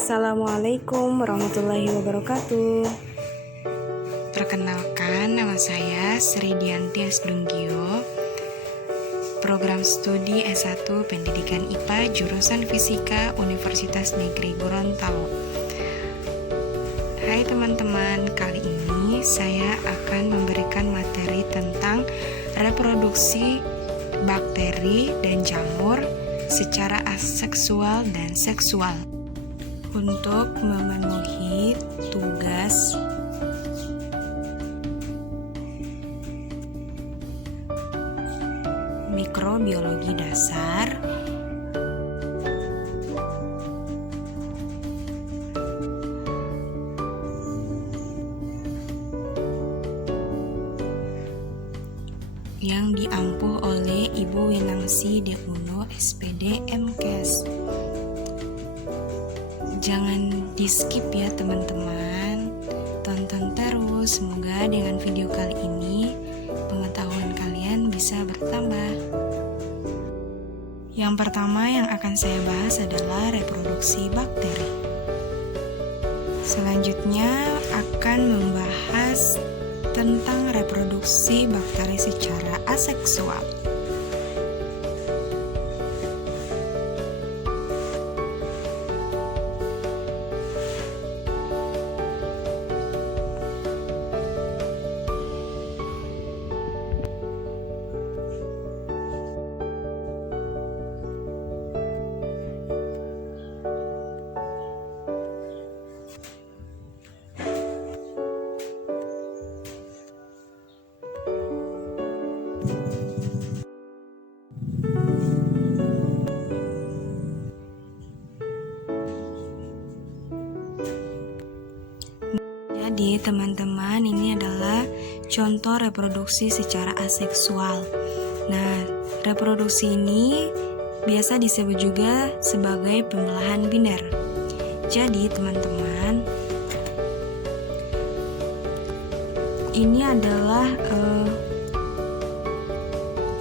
Assalamualaikum warahmatullahi wabarakatuh. Perkenalkan, nama saya Sri Dianti Asdunggio, program studi S1 Pendidikan IPA jurusan Fisika Universitas Negeri Gorontalo. Hai teman-teman, kali ini saya akan memberikan materi tentang reproduksi bakteri dan jamur secara aseksual dan seksual. Untuk memenuhi tugas mikrobiologi dasar, yang diampuh oleh Ibu Winangsi D. Uno, SPD, MKes. Jangan di skip ya teman-teman, tonton terus. Semoga dengan video kali ini pengetahuan kalian bisa bertambah. Yang pertama yang akan saya bahas adalah reproduksi bakteri. Selanjutnya akan membahas tentang reproduksi bakteri secara aseksual. Jadi teman-teman, ini adalah contoh reproduksi secara aseksual. Nah, reproduksi ini biasa disebut juga sebagai pembelahan biner. Jadi teman-teman, ini adalah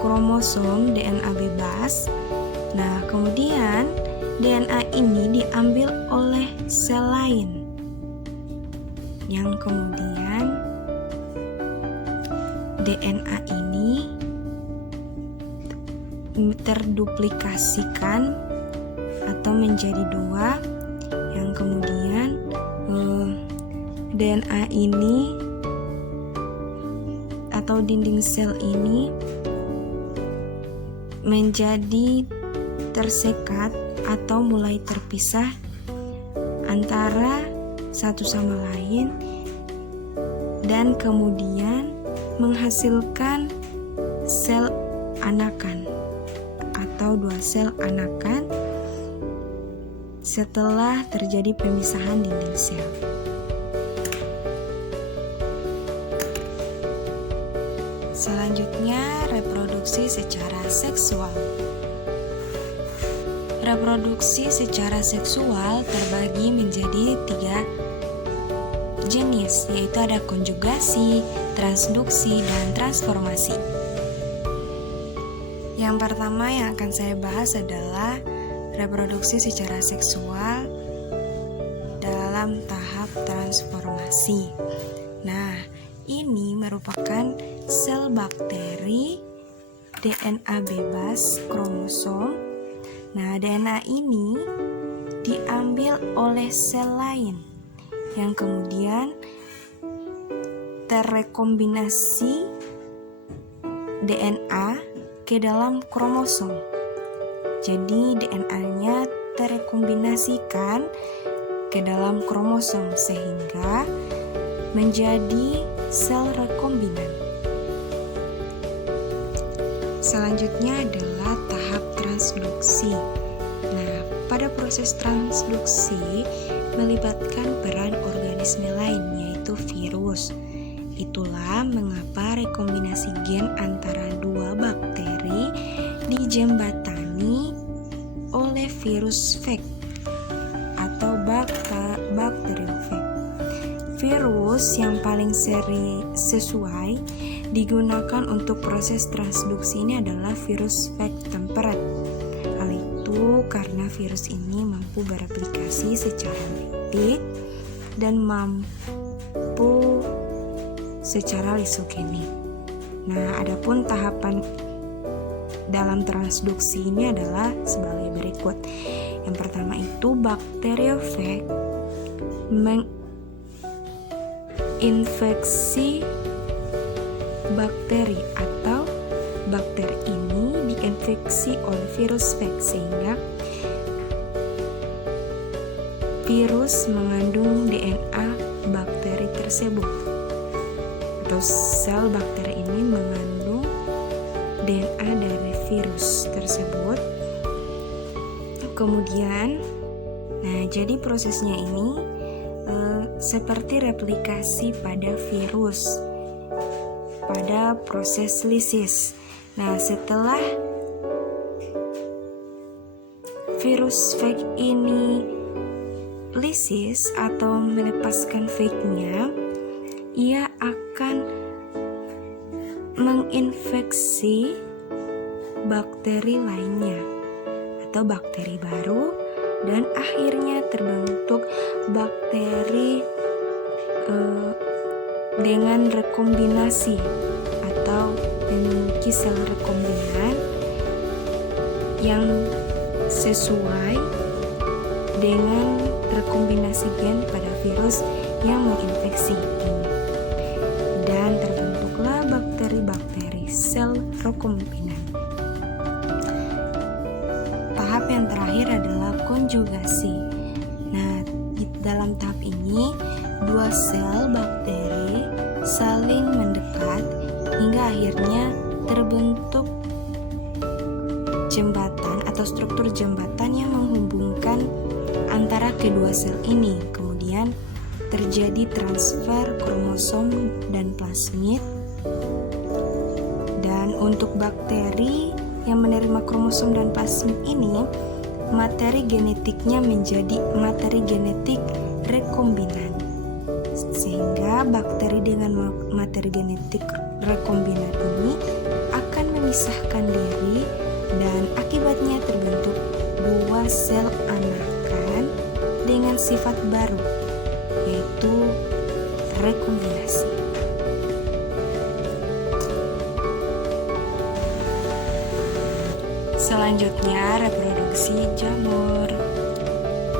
kromosom DNA bebas. Nah, kemudian DNA ini diambil oleh sel lain, yang kemudian DNA ini terduplikasikan atau menjadi dua, yang kemudian DNA ini atau dinding sel ini menjadi tersekat atau mulai terpisah antara satu sama lain, dan kemudian menghasilkan sel anakan atau dua sel anakan setelah terjadi pemisahan dinding sel. Selanjutnya, reproduksi secara seksual. Reproduksi secara seksual terbagi menjadi 3 jenis, yaitu ada konjugasi, transduksi, dan transformasi. Yang pertama yang akan saya bahas adalah reproduksi secara seksual dalam tahap transformasi. Nah, ini merupakan sel bakteri DNA bebas kromosom. Nah, DNA ini diambil oleh sel lain yang kemudian terrekombinasi DNA ke dalam kromosom. Jadi DNA-nya terrekombinasikan ke dalam kromosom sehingga menjadi sel rekombinan. Selanjutnya adalah tahap transduksi. Nah, pada proses transduksi melibatkan peran organisme lain, yaitu virus. Itulah mengapa rekombinasi gen antara dua bakteri dijembatani oleh virus fag atau bakteriofag. Virus yang paling sesuai digunakan untuk proses transduksi ini adalah virus fag temperat. Hal itu karena virus ini mampu bereplikasi secara lipid dan mampu secara lisogenik. Nah, adapun tahapan dalam transduksi ini adalah sebagai berikut. Yang pertama itu bakteriofag menginfeksi bakteri atau bakteri ini diinfeksi oleh virus vek sehingga virus mengandung DNA bakteri tersebut atau sel bakteri ini mengandung DNA dari virus tersebut. Kemudian, jadi prosesnya ini seperti replikasi pada virus pada proses lisis. Nah, setelah virus vek ini lisis atau melepaskan veknya, ia akan menginfeksi bakteri lainnya atau bakteri baru dan akhirnya terbentuk bakteri dengan rekombinasi atau memiliki sel rekombinan yang sesuai dengan rekombinasi gen pada virus yang menginfeksi ini, dan terbentuklah bakteri-bakteri sel rekombinan. Tahap yang terakhir adalah konjugasi. Nah, dalam tahap ini dua sel bakteri saling mendekat hingga akhirnya terbentuk jembatan atau struktur jembatan yang menghubungkan antara kedua sel ini. Kemudian terjadi transfer kromosom dan plasmid. Dan untuk bakteri yang menerima kromosom dan plasmid ini, materi genetiknya menjadi materi genetik rekombinan, sehingga bakteri dengan materi genetik rekombinan ini akan memisahkan diri dan akibatnya terbentuk dua sel anakan dengan sifat baru, yaitu rekombinasi. Selanjutnya, reproduksi jamur.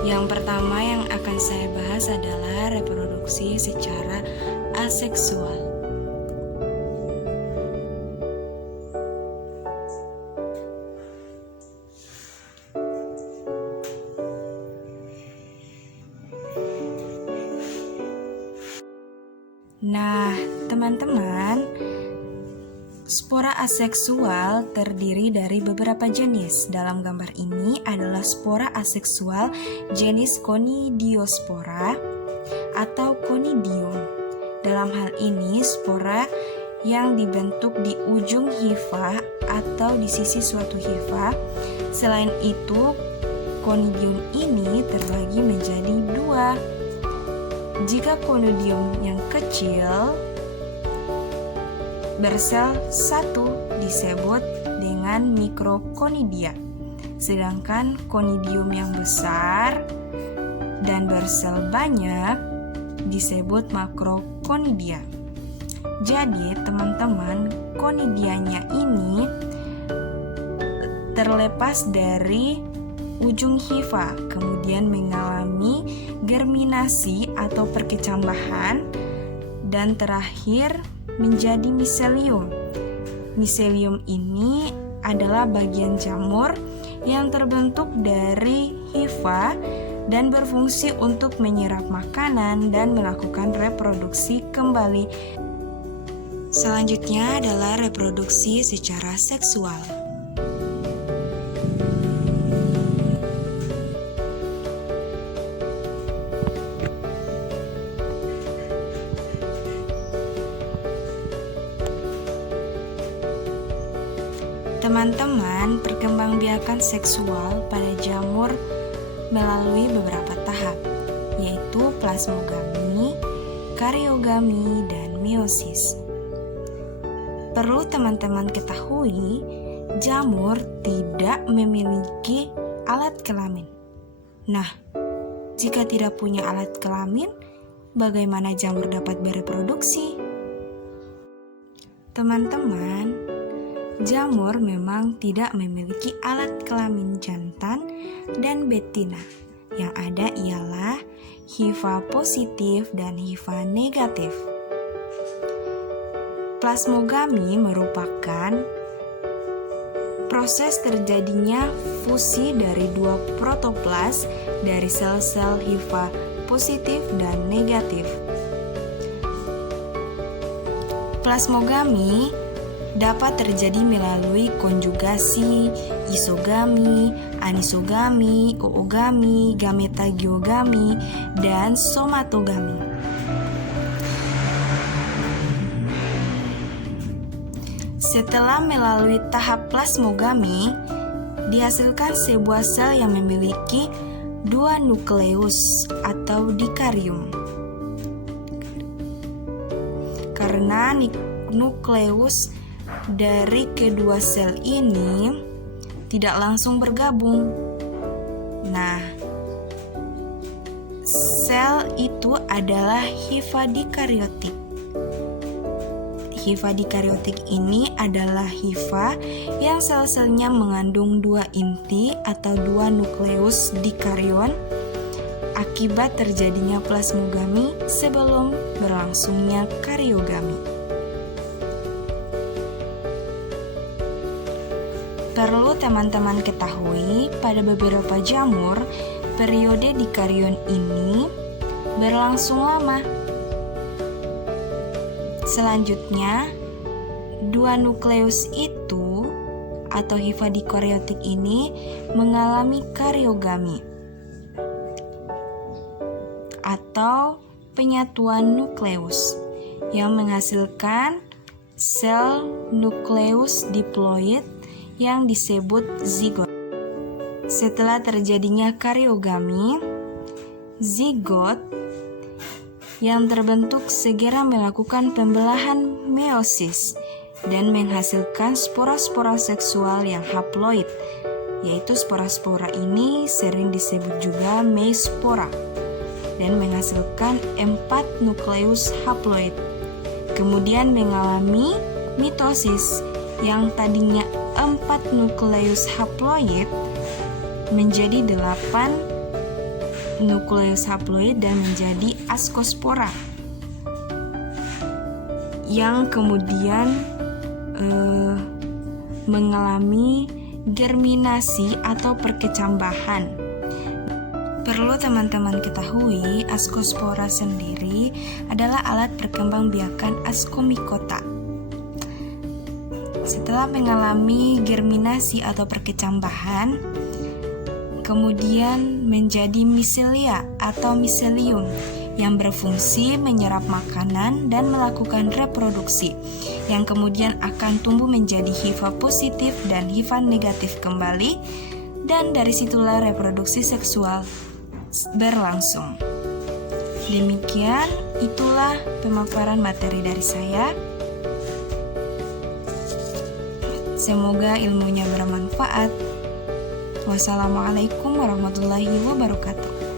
Yang pertama yang akan saya bahas adalah reproduksi secara aseksual. Nah, teman-teman, spora aseksual terdiri dari beberapa jenis. Dalam gambar ini adalah spora aseksual jenis Conidiospora atau Conidium. Dalam hal ini, spora yang dibentuk di ujung hifa atau di sisi suatu hifa. Selain itu, Conidium ini terbagi menjadi dua. Jika Conidium yang kecil bersel satu disebut dengan mikrokonidia, sedangkan Conidium yang besar dan bersel banyak disebut makrokonidia. Jadi teman-teman, konidianya ini terlepas dari ujung hifa, kemudian mengalami germinasi atau perkecambahan, dan terakhir menjadi miselium. Miselium ini adalah bagian jamur yang terbentuk dari hifa dan berfungsi untuk menyerap makanan dan melakukan reproduksi kembali. Selanjutnya adalah reproduksi secara seksual. Teman-teman, perkembangbiakan seksual pada jamur melalui beberapa tahap, yaitu plasmogami, karyogami, dan meiosis. Perlu teman-teman ketahui, jamur tidak memiliki alat kelamin. Nah, jika tidak punya alat kelamin, bagaimana jamur dapat bereproduksi? Teman-teman, jamur memang tidak memiliki alat kelamin jantan dan betina. Yang ada ialah hifa positif dan hifa negatif. Plasmogami merupakan proses terjadinya fusi dari dua protoplas dari sel-sel hifa positif dan negatif. Plasmogami dapat terjadi melalui konjugasi, isogami, anisogami, oogami, gametagiogami, dan somatogami. Setelah melalui tahap plasmogami, dihasilkan sebuah sel yang memiliki dua nukleus atau dikarium. Karena nukleus dari kedua sel ini tidak langsung bergabung. Nah, sel itu adalah hifa dikariotik. Hifa dikariotik ini adalah hifa yang sel-selnya mengandung dua inti atau dua nukleus dikarion akibat terjadinya plasmogami sebelum berlangsungnya kariogami. Perlu teman-teman ketahui, pada beberapa jamur, periode dikarion ini berlangsung lama. Selanjutnya, dua nukleus itu atau hifa dikariotik ini mengalami kariogami atau penyatuan nukleus yang menghasilkan sel nukleus diploid yang disebut zigot. Setelah terjadinya kariogami, zigot yang terbentuk segera melakukan pembelahan meiosis dan menghasilkan spora-spora seksual yang haploid, yaitu spora-spora ini sering disebut juga meispora, dan menghasilkan 4 nukleus haploid. Kemudian mengalami mitosis yang tadinya 4 nukleus haploid menjadi 8 nukleus haploid dan menjadi askospora yang kemudian mengalami germinasi atau perkecambahan. Perlu teman-teman ketahui, askospora sendiri adalah alat perkembangbiakan askomikota. Setelah mengalami germinasi atau perkecambahan, kemudian menjadi miselia atau miselium yang berfungsi menyerap makanan dan melakukan reproduksi, yang kemudian akan tumbuh menjadi hifa positif dan hifa negatif kembali, dan dari situlah reproduksi seksual berlangsung. Demikian, itulah pemaparan materi dari saya. Semoga ilmunya bermanfaat. Wassalamualaikum warahmatullahi wabarakatuh.